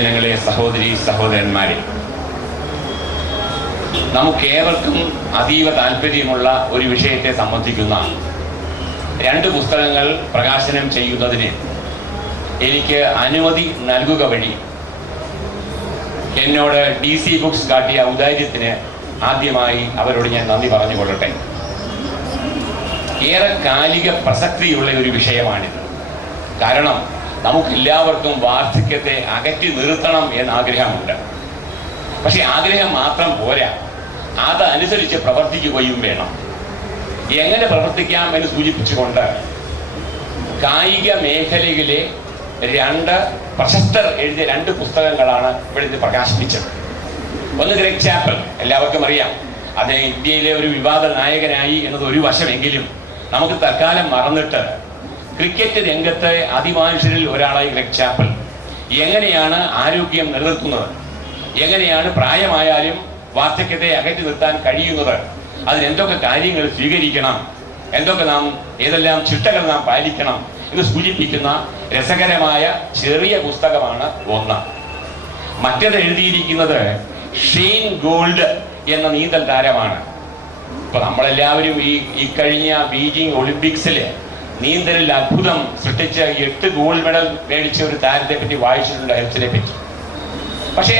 പൊതുജനങ്ങളെ, സഹോദരി സഹോദരന്മാരെ, നമുക്കേവർക്കും അതീവ താല്പര്യമുള്ള ഒരു വിഷയത്തെ സംബന്ധിക്കുന്ന 2 പുസ്തകങ്ങൾ പ്രകാശനം ചെയ്യുന്നതിന് എനിക്ക് അനുമതി നൽകുക വഴി എന്നോട് DC ബുക്സ് കാട്ടിയ ഔദാര്യത്തിന് ആദ്യമായി അവരോട് ഞാൻ നന്ദി പറഞ്ഞുകൊള്ളട്ടെ. ഏറെ കാലിക പ്രസക്തിയുള്ള ഒരു വിഷയമാണിത്. കാരണം നമുക്കെല്ലാവർക്കും വാർദ്ധക്യത്തെ അകറ്റി നിർത്തണം എന്ന ആഗ്രഹമുണ്ട്. പക്ഷെ ആഗ്രഹം മാത്രം പോരാ, അതനുസരിച്ച് പ്രവർത്തിക്കുകയും വേണം. എങ്ങനെ പ്രവർത്തിക്കാം എന്ന് സൂചിപ്പിച്ചുകൊണ്ട് കായിക മേഖലയിലെ 2 പ്രശസ്തർ എഴുതിയ 2 പുസ്തകങ്ങളാണ് ഇവിടെ നിന്ന് പ്രകാശിപ്പിച്ചത്. ഒന്ന് ഗ്രെഗ് ചാപ്പൽ, എല്ലാവർക്കും അറിയാം. അദ്ദേഹം ഇന്ത്യയിലെ ഒരു വിവാദ നായകനായി എന്നത് ഒരു വശമെങ്കിലും നമുക്ക് തൽക്കാലം മറന്നിട്ട് ക്രിക്കറ്റ് രംഗത്തെ അതിമാനുഷ്യരിൽ ഒരാളായി ഗ്രെഗ് ചാപ്പൽ എങ്ങനെയാണ് ആരോഗ്യം നിലനിർത്തുന്നത്, എങ്ങനെയാണ് പ്രായമായാലും വാർദ്ധക്യത്തെ അകറ്റി നിർത്താൻ കഴിയുന്നത്, അതിനെന്തൊക്കെ കാര്യങ്ങൾ സ്വീകരിക്കണം, ഏതെല്ലാം ചിട്ടകൾ നാം പാലിക്കണം എന്ന് സൂചിപ്പിക്കുന്ന രസകരമായ ചെറിയ പുസ്തകമാണ് ഒന്ന്. മറ്റേത് എഴുതിയിരിക്കുന്നത് ഷെയ്ൻ ഗോൾഡ് എന്ന നീന്തൽ താരമാണ്. ഇപ്പൊ നമ്മളെല്ലാവരും ഈ കഴിഞ്ഞ ബീജിംഗ് ഒളിമ്പിക്സില് നീന്തലിൽ അത്ഭുതം സൃഷ്ടിച്ച 8 ഗോൾഡ് മെഡൽ മേടിച്ച ഒരു താരത്തെ പറ്റി വായിച്ചിട്ടുണ്ട്, ഹെൽത്തിനെ പറ്റി. പക്ഷേ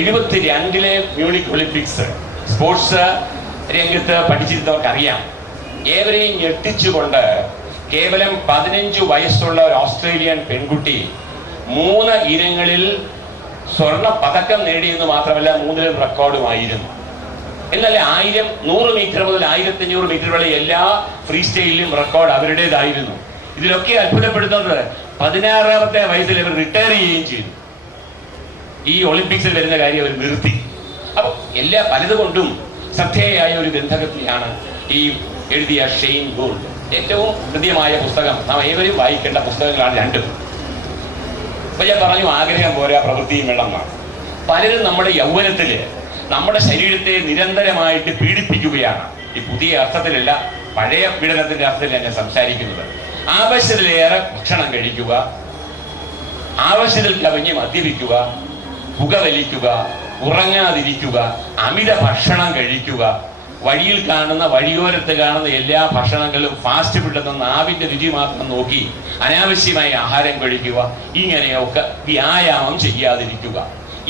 72 മ്യൂണിക് ഒളിമ്പിക്സ് സ്പോർട്സ് രംഗത്ത് പഠിച്ചിരുന്നവർക്കറിയാം, ഏവരെയും ഞെട്ടിച്ചുകൊണ്ട് കേവലം 15 വയസ്സുള്ള ഒരു ഓസ്ട്രേലിയൻ പെൺകുട്ടി 3 ഇനങ്ങളിൽ സ്വർണ്ണ പതക്കം നേടിയെന്ന് മാത്രമല്ല 3 റെക്കോർഡുമായിരുന്നു. എന്നാൽ 1000, 100 മീറ്റർ മുതൽ 1500 മീറ്റർ വരെ എല്ലാ ഫ്രീ സ്റ്റൈലിലും റെക്കോർഡ് അവരുടേതായിരുന്നു. ഇതിലൊക്കെ അത്ഭുതപ്പെടുത്തുന്നത് 16ാമത്തെ വയസ്സിൽ ഇവർ റിട്ടയർ ചെയ്യുകയും ചെയ്തു. ഈ ഒളിമ്പിക്സിൽ വരുന്ന കാര്യം അവർ നിർത്തി. അപ്പോൾ പലതുകൊണ്ടും ശ്രദ്ധേയായ ഒരു ഗ്രന്ഥകൃതിയാണ് ഈ എഴുതിയ ഷെയ്ൻ ഗോൾഡ്. ഏറ്റവും ഹൃദ്യമായ പുസ്തകം, നാം ഏവരും വായിക്കേണ്ട പുസ്തകങ്ങളാണ് 2. അപ്പൊ ഞാൻ പറഞ്ഞു, ആഗ്രഹം പോരാ, പ്രവൃത്തിയും വേണമെന്നാണ്. പലരും നമ്മുടെ യൗവനത്തില് നമ്മുടെ ശരീരത്തെ നിരന്തരമായിട്ട് പീഡിപ്പിക്കുകയാണ്. ഈ പുതിയ അർത്ഥത്തിലല്ല, പഴയ പീഡനത്തിന്റെ അർത്ഥത്തിലാണ് ഞാൻ സംസാരിക്കുന്നത്. ആവശ്യത്തിലേറെ ഭക്ഷണം കഴിക്കുക, ആവശ്യത്തിൽ കവിഞ്ഞ് മദ്യപിക്കുക, പുകവലിക്കുക, ഉറങ്ങാതിരിക്കുക, അമിത ഭക്ഷണം കഴിക്കുക, വഴിയോരത്ത് കാണുന്ന എല്ലാ ഭക്ഷണങ്ങളും ഫാസ്റ്റ് ഫുഡ് എന്ന നാവിന്റെ രുചി മാത്രം നോക്കി അനാവശ്യമായി ആഹാരം കഴിക്കുക, ഇങ്ങനെയൊക്കെ വ്യായാമം ചെയ്യാതിരിക്കുക.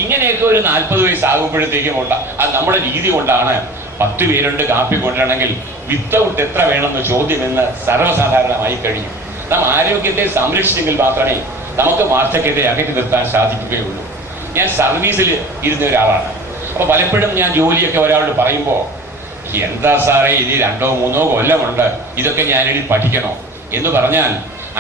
ഇങ്ങനെയൊക്കെ ഒരു 40 വയസ്സാകുമ്പോഴത്തേക്കും അത് നമ്മുടെ രീതി കൊണ്ടാണ്. 10 പേരുണ്ട് കാപ്പി കൊണ്ടുവരണമെങ്കിൽ വിത്തൗട്ട് എത്ര വേണമെന്ന് ചോദ്യമെന്ന് സർവ്വസാധാരണമായി കഴിഞ്ഞു. നാം ആരോഗ്യത്തെ സംരക്ഷിച്ചെങ്കിൽ മാത്രമേ നമുക്ക് വാർദ്ധക്യത്തെ അകറ്റി നിർത്താൻ സാധിക്കുകയുള്ളൂ. ഞാൻ സർവീസിൽ ഇരുന്ന ഒരാളാണ്. അപ്പൊ പലപ്പോഴും ഞാൻ ജോലിയൊക്കെ ഒരാളോട് പറയുമ്പോൾ, എന്താ സാറേ ഇനി 2 3 കൊല്ലമുണ്ട്, ഇതൊക്കെ ഞാനിനി പഠിക്കണോ എന്ന് പറഞ്ഞാൽ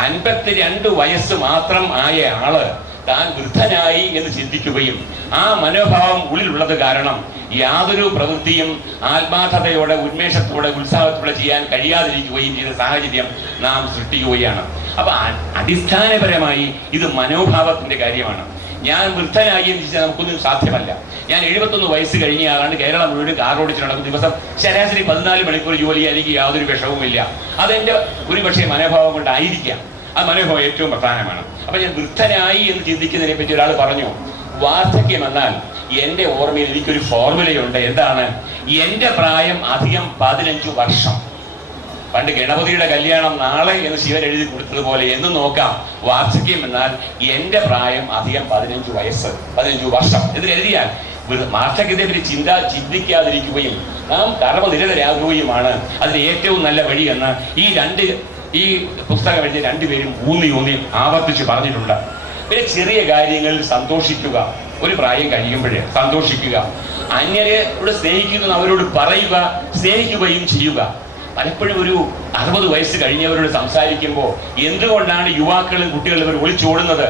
52 വയസ്സ് മാത്രം ആയ ആള് താൻ വൃദ്ധനായി എന്ന് ചിന്തിക്കുകയും ആ മനോഭാവം ഉള്ളിലുള്ളത് കാരണം യാതൊരു പ്രവൃത്തിയും ആത്മാർത്ഥതയോടെ, ഉന്മേഷത്തോടെ, ഉത്സാഹത്തോടെ ചെയ്യാൻ കഴിയാതിരിക്കുകയും ചെയ്ത സാഹചര്യം നാം സൃഷ്ടിക്കുകയാണ്. അപ്പൊ അടിസ്ഥാനപരമായി ഇത് മനോഭാവത്തിന്റെ കാര്യമാണ്. ഞാൻ വൃദ്ധനായി എന്ന് ചോദിച്ചാൽ നമുക്കൊന്നും സാധ്യമല്ല. ഞാൻ 71 വയസ്സ് കഴിഞ്ഞ ആളാണ്. കേരളം മുഴുവൻ കാർ ഓടിച്ച് നടക്കും. ദിവസം ശരാശരി 14 മണിക്കൂർ ജോലി, എനിക്ക് യാതൊരു വിഷവുമില്ല. അതെന്റെ ഒരുപക്ഷെ മനോഭാവം കൊണ്ടായിരിക്കാം. ആ മനോഭാവം ഏറ്റവും പ്രധാനമാണ്. അപ്പൊ ഞാൻ വൃദ്ധനായി എന്ന് ചിന്തിക്കുന്നതിനെ പറ്റി ഒരാൾ പറഞ്ഞു, വാർദ്ധക്യം എന്നാൽ എന്റെ ഓർമ്മയിൽ എനിക്കൊരു ഫോർമുലയുണ്ട്. എന്താണ്? എന്റെ പ്രായം അധികം 15 വർഷം. പണ്ട് ഗണപതിയുടെ കല്യാണം നാളെ എന്ന് ശിവൻ എഴുതി കൊടുത്തതുപോലെ എന്ന് നോക്കാം. വാർദ്ധക്യം എന്നാൽ എന്റെ പ്രായം അധികം 15 വയസ്സ്, 15 വർഷം എന്ന് കരുതിയാൽ വാർദ്ധക്യത്തെ പറ്റി ചിന്തിക്കാതിരിക്കുകയും നാം കർമ്മനിരതരാകുകയുമാണ് അതിന് ഏറ്റവും നല്ല വഴി എന്ന് ഈ പുസ്തകം എഴുതിയ 2 പേരും ഊന്നി ആവർത്തിച്ച് പറഞ്ഞിട്ടുണ്ട്. പിന്നെ ചെറിയ കാര്യങ്ങളിൽ സന്തോഷിക്കുക, ഒരു പ്രായം കഴിയുമ്പോഴേ സന്തോഷിക്കുക, അന്യരോട് സ്നേഹിക്കുന്നു അവരോട് പറയുക, സ്നേഹിക്കുകയും ചെയ്യുക. പലപ്പോഴും ഒരു 60 വയസ്സ് കഴിഞ്ഞവരോട് സംസാരിക്കുമ്പോൾ എന്തുകൊണ്ടാണ് യുവാക്കളും കുട്ടികളും ഇവർ ഒളിച്ചോടുന്നത്?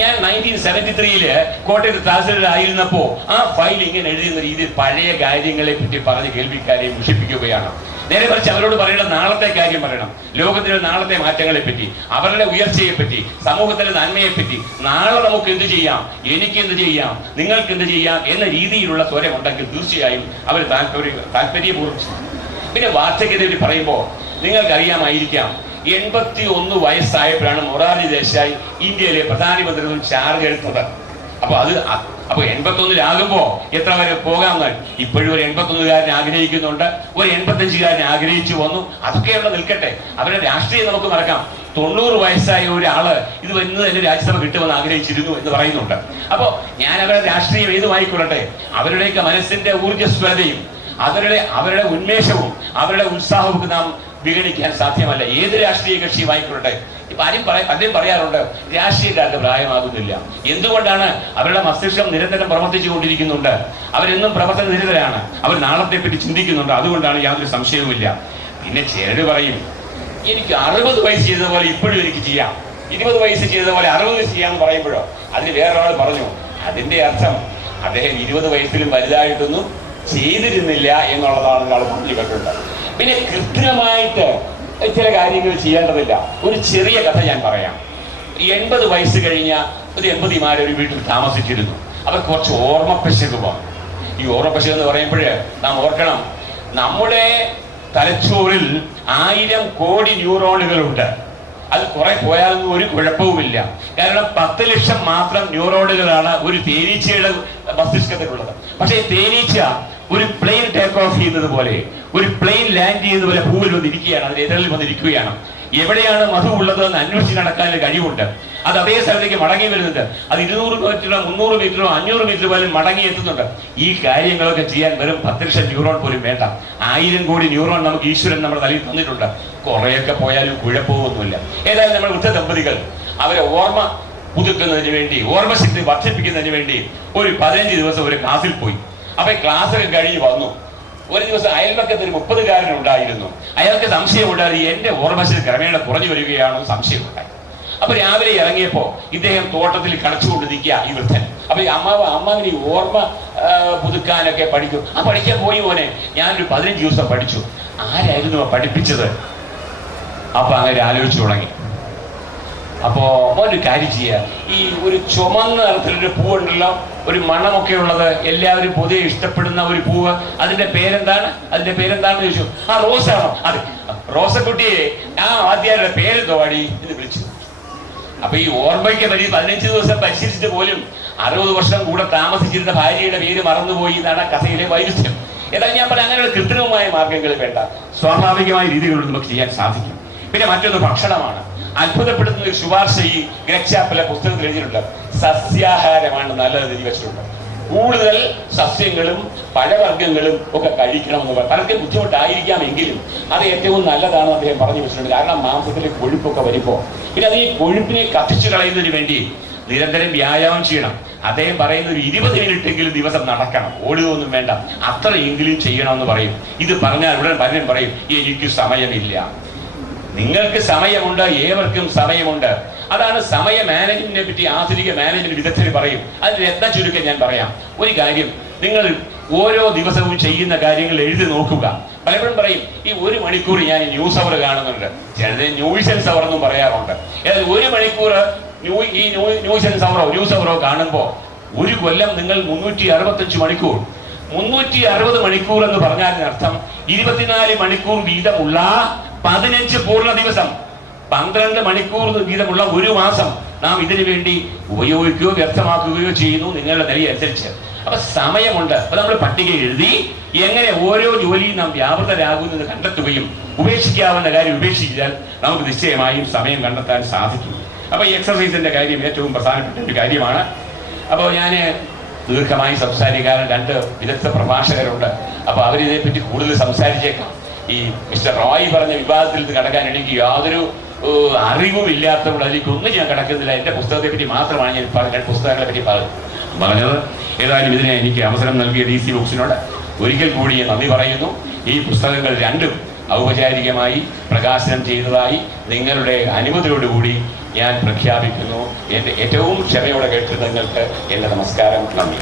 ഞാൻ 1973 കോട്ടയത്ത് തഹസിൽദാരായിരുന്നപ്പോ ആ ഫയൽ ഇങ്ങനെ എഴുതുന്ന രീതിയിൽ പഴയ കാര്യങ്ങളെ പറ്റി പറഞ്ഞ് കേൾവിക്കാരെ മുഷിപ്പിക്കുകയാണ്. നേരെ മറിച്ച് അവരോട് പറയണം, നാളത്തെ കാര്യം പറയണം, ലോകത്തിലെ നാളത്തെ മാറ്റങ്ങളെ പറ്റി, അവരുടെ ഉയർച്ചയെ പറ്റി, സമൂഹത്തിലെ നന്മയെ പറ്റി, നാളെ നമുക്ക് എന്ത് ചെയ്യാം, എനിക്ക് എന്ത് ചെയ്യാം, നിങ്ങൾക്ക് എന്ത് ചെയ്യാം എന്ന രീതിയിലുള്ള സ്വരമുണ്ടെങ്കിൽ തീർച്ചയായും അവർ താല്പര്യപൂർവ്വം. പിന്നെ വാർദ്ധക്യത്തെ പറ്റി പറയുമ്പോൾ നിങ്ങൾക്കറിയാമായിരിക്കാം, 81 വയസ്സായപ്പോഴാണ് മൊറാർജി ദേശായി ഇന്ത്യയിലെ പ്രധാനമന്ത്രി ചാർജ് എടുത്തത്. അപ്പൊ 81-ലാകുമ്പോ എത്ര വരെ പോകാമെന്ന് ഇപ്പോഴും ഒരു 81-കാരൻ ആഗ്രഹിക്കുന്നുണ്ട്, ഒരു 85-കാരൻ ആഗ്രഹിച്ചു വന്നു. അതൊക്കെ അവിടെ നിൽക്കട്ടെ, അവരുടെ രാഷ്ട്രീയം നമുക്ക് മറക്കാം. 90 വയസ്സായ ഒരാള് ഇത് ഇന്ന് തന്നെ രാജ്യസഭ കിട്ടുമെന്ന് ആഗ്രഹിച്ചിരുന്നു എന്ന് പറയുന്നുണ്ട്. അപ്പോ ഞാൻ അവരുടെ രാഷ്ട്രീയം ഏതുമായിക്കൊള്ളട്ടെ, അവരുടെയൊക്കെ മനസ്സിന്റെ ഊർജ്ജസ്വലതയും അവരുടെ ഉന്മേഷവും അവരുടെ ഉത്സാഹവും നാം വിഗണിക്കാൻ സാധ്യമല്ല. ഏത് രാഷ്ട്രീയ കക്ഷിയുമായിക്കൊള്ളട്ടെ. ഇപ്പൊ പലരും പറയാറുണ്ട് രാഷ്ട്രീയക്കാർക്ക് പ്രായമാകുന്നില്ല. എന്തുകൊണ്ടാണ്? അവരുടെ മസ്തിഷ്കം നിരന്തരം പ്രവർത്തിച്ചു കൊണ്ടിരിക്കുന്നുണ്ട്, അവരെന്നും പ്രവർത്തന നിരതരാണ്, അവർ നാളത്തെ പറ്റി ചിന്തിക്കുന്നുണ്ട്. അതുകൊണ്ടാണ്, യാതൊരു സംശയവുമില്ല. പിന്നെ ചിലര് പറയും എനിക്ക് 60 വയസ്സ് ചെയ്ത പോലെ ഇപ്പോഴും എനിക്ക് ചെയ്യാം, 20 വയസ്സ് ചെയ്ത പോലെ 60 വയസ്സ് ചെയ്യാമെന്ന് പറയുമ്പോഴോ അതിന് വേറൊരാൾ പറഞ്ഞു അതിന്റെ അർത്ഥം അദ്ദേഹം 20 വയസ്സിലും വലുതായിട്ടൊന്നും ചെയ്തിരുന്നില്ല എന്നുള്ളതാണ് ഒരാൾ പറഞ്ഞു കേട്ടിട്ടുണ്ട്. പിന്നെ കൃത്രിമമായിട്ട് ചില കാര്യങ്ങൾ ചെയ്യേണ്ടതില്ല. ഒരു ചെറിയ കഥ ഞാൻ പറയാം. 80 വയസ്സ് കഴിഞ്ഞ ഒരു എമ്പതിമാർ ഒരു വീട്ടിൽ താമസിച്ചിരുന്നു. അവർക്ക് കുറച്ച് ഓർമ്മപ്പശക് വന്നു. ഈ ഓർമ്മപ്പശക് എന്ന് പറയുമ്പോൾ നാം ഓർക്കണം, നമ്മുടെ തലച്ചോറിൽ 1000 കോടി ന്യൂറോണുകളുണ്ട്. അത് കുറെ പോയാലൊന്നും ഒരു കുഴപ്പവുമില്ല. കാരണം 10 ലക്ഷം മാത്രം ന്യൂറോണുകളാണ് ഒരു തേനീച്ചയുടെ മസ്തിഷ്കത്തിലുള്ളത്. പക്ഷേ ഈ തേനീച്ച ഒരു പ്ലെയിൻ ടേക്ക് ഓഫ് ചെയ്യുന്നത് പോലെ, ഒരു പ്ലെയിൻ ലാൻഡ് ചെയ്യുന്നത് പോലെ ഭൂമിയിൽ വന്നിരിക്കുകയാണ്, അതിന് എതിരിൽ വന്നിരിക്കുകയാണ്. എവിടെയാണ് മധു ഉള്ളത് എന്ന് അന്വേഷിച്ച് നടക്കാൻ കഴിവുണ്ട്. അത് അതേ സ്ഥലത്തേക്ക് മടങ്ങി വരുന്നുണ്ട്. അത് 200 മീറ്ററോ 300 മീറ്ററോ 500 മീറ്റർ പോലും മടങ്ങി എത്തുന്നുണ്ട്. ഈ കാര്യങ്ങളൊക്കെ ചെയ്യാൻ വെറും 10 ലക്ഷം ന്യൂറോൺ പോലും വേണ്ട. 1000 കോടി ന്യൂറോൺ നമുക്ക് ഈശ്വരൻ നമ്മുടെ തലയിൽ തന്നിട്ടുണ്ട്. കുറേയൊക്കെ പോയാലും കുഴപ്പമൊന്നുമില്ല. ഏതായാലും നമ്മൾ വൃദ്ധ ദമ്പതികൾ അവരെ ഓർമ്മ പുതുക്കുന്നതിന് വേണ്ടി, ഓർമ്മശക്തി വർദ്ധിപ്പിക്കുന്നതിന് വേണ്ടി ഒരു 15 ദിവസം ഒരു ക്ലാസ്സിൽ പോയി. അപ്പൊ ഈ ക്ലാസ്സൊക്കെ കഴിഞ്ഞ് വന്നു. ഒരു ദിവസം അയൽപക്കത്ത് ഒരു 30-കാരൻ ഉണ്ടായിരുന്നു. അയാൾക്ക് സംശയമുണ്ടായി, എന്റെ ഓർമ്മശക്തി ക്രമേണ കുറഞ്ഞു വരികയാണോ സംശയമുണ്ടായി. അപ്പൊ രാവിലെ ഇറങ്ങിയപ്പോ ഇദ്ദേഹം തോട്ടത്തിൽ കളിച്ചുകൊണ്ട് നിൽക്കുക ഈ വൃദ്ധൻ. അപ്പൊ ഈ അമ്മാവിന് ഈ ഓർമ്മ പുതുക്കാനൊക്കെ പഠിക്കും. പഠിക്കാൻ പോയി മോനെ, ഞാനൊരു 15 ദിവസം പഠിച്ചു. ആരായിരുന്നു പഠിപ്പിച്ചത്? അപ്പൊ അങ്ങനെ ആലോചിച്ചു തുടങ്ങി. അപ്പോ ഒരു കാര്യം ചെയ്യുക, ഈ ഒരു ചുമന്ന നിറത്തിലൊരു പൂവുണ്ടല്ലോ, ഒരു മണമൊക്കെ ഉള്ളത്, എല്ലാവരും പൊതുവെ ഇഷ്ടപ്പെടുന്ന ഒരു പൂവ്, അതിന്റെ പേരെന്താണെന്ന് ചോദിച്ചു. റോസാണോ? അതെ, റോസക്കുട്ടിയെ ആദ്യരുടെ പേരെന്തോ പാടി എന്ന് വിളിച്ചു. അപ്പൊ ഈ ഓർമ്മയ്ക്ക് 15 ദിവസം പരിശീലിച്ചിട്ട് പോലും 60 വർഷം കൂടെ താമസിച്ചിരുന്ന ഭാര്യയുടെ പേര് മറന്നുപോയി എന്നാണ് കഥയിലെ വൈരുദ്ധ്യം. ഏതായാലും ഞാൻ പറയാം, അങ്ങനെയുള്ള കൃത്രിമമായ മാർഗങ്ങൾ വേണ്ട, സ്വാഭാവികമായ രീതികളിൽ നമുക്ക് ചെയ്യാൻ സാധിക്കും. പിന്നെ മറ്റൊന്ന് ഭക്ഷണമാണ്. അത്ഭുതപ്പെടുത്തുന്ന ഒരു ശുപാർശ ഈ ഗ്രെഗ് ചാപ്പലിലെ പുസ്തകത്തിൽ എഴുതിയിട്ടുണ്ട്. സസ്യാഹാരമാണ് നല്ലത് എന്ന് വെച്ചിട്ടുണ്ട്. കൂടുതൽ സസ്യങ്ങളും പഴവർഗ്ഗങ്ങളും ഒക്കെ കഴിക്കണമെന്ന് പറയും. പലർക്കും ബുദ്ധിമുട്ടായിരിക്കാമെങ്കിലും അത് ഏറ്റവും നല്ലതാണെന്ന് അദ്ദേഹം പറഞ്ഞു വെച്ചിട്ടുണ്ട്. കാരണം മാംസത്തിലെ കൊഴുപ്പൊക്കെ വരുമ്പോൾ പിന്നെ അത് ഈ കൊഴുപ്പിനെ കത്തിച്ചു കളയുന്നതിന് വേണ്ടി നിരന്തരം വ്യായാമം ചെയ്യണം. അദ്ദേഹം പറയുന്ന ഒരു 20 മിനിറ്റെങ്കിലും ദിവസം നടക്കണം, ഓടുകയൊന്നും വേണ്ട, അത്രയെങ്കിലും ചെയ്യണമെന്ന് പറയും. ഇത് പറഞ്ഞാൽ ഉടൻ പലരും പറയും എനിക്ക് സമയമില്ല. നിങ്ങൾക്ക് സമയമുണ്ട്, ഏവർക്കും സമയമുണ്ട്. അതാണ് സമയ മാനേജ്മെന്റിനെ പറ്റി ആധുനിക മാനേജ്മെന്റ് വിദഗ്ധർ പറയും. അതിന് രത്ന ചുരുക്കം ഞാൻ പറയാം. ഒരു കാര്യം, നിങ്ങൾ ഓരോ ദിവസവും ചെയ്യുന്ന കാര്യങ്ങൾ എഴുതി നോക്കുക. പലപ്പോഴും പറയും ഈ 1 മണിക്കൂർ ഞാൻ ന്യൂസ് അവർ കാണുന്നുണ്ട്, ചിലത് ന്യൂസൻസ് അവർ എന്നും പറയാറുണ്ട്. ഏതായാലും 1 മണിക്കൂർ ഈ ന്യൂസ് അവറോ കാണുമ്പോൾ ഒരു കൊല്ലം നിങ്ങൾ 365 മണിക്കൂർ, 360 മണിക്കൂർ എന്ന് പറഞ്ഞതിനർത്ഥം 24 മണിക്കൂർ വീതമുള്ള 15 പൂർണ്ണ ദിവസം, 12 മണിക്കൂർ വീതമുള്ള ഒരു മാസം നാം ഇതിനു വേണ്ടി ഉപയോഗിക്കുകയോ വ്യർത്ഥമാക്കുകയോ ചെയ്യുന്നു, നിങ്ങളുടെ നിലയനുസരിച്ച്. അപ്പൊ സമയമുണ്ട്. അപ്പൊ നമ്മൾ പട്ടിക എഴുതി എങ്ങനെ ഓരോ ജോലിയും നാം വ്യാപൃതരാകുന്നത് കണ്ടെത്തുകയും ഉപേക്ഷിക്കാവുന്ന കാര്യം ഉപേക്ഷിച്ചാൽ നമുക്ക് നിശ്ചയമായും സമയം കണ്ടെത്താൻ സാധിക്കും. അപ്പൊ ഈ എക്സർസൈസിന്റെ കാര്യം ഏറ്റവും പ്രധാനപ്പെട്ട ഒരു കാര്യമാണ്. അപ്പോൾ ഞാൻ ദീർഘമായി സംസാരിക്കാനും 2 വിദഗ്ധ പ്രഭാഷകരുണ്ട്. അപ്പൊ അവരിതേപ്പറ്റി കൂടുതൽ സംസാരിച്ചേക്കാം. ഈ മിസ്റ്റർ റോയ് പറഞ്ഞ വിവാദത്തിൽ നിന്ന് കടക്കാൻ എനിക്ക് യാതൊരു അറിവും ഇല്ലാത്തതുകൊണ്ട് അതിലേക്കൊന്നും ഞാൻ കിടക്കുന്നില്ല. എൻ്റെ പുസ്തകത്തെ പറ്റി മാത്രമാണ് ഞാൻ പുസ്തകങ്ങളെ പറ്റി പറഞ്ഞത്. ഏതായാലും ഇതിനെ എനിക്ക് അവസരം നൽകിയ DC ബുക്സിനോട് ഒരിക്കൽ കൂടി നന്ദി പറയുന്നു. ഈ പുസ്തകങ്ങൾ 2ഉം ഔപചാരികമായി പ്രകാശനം ചെയ്തതായി നിങ്ങളുടെ അനുമതിയോടുകൂടി ഞാൻ പ്രഖ്യാപിക്കുന്നു. എൻ്റെ ഏറ്റവും ക്ഷമയോടെ കേട്ടിരുന്നങ്ങൾക്ക് എൻ്റെ നമസ്കാരം, നന്ദി.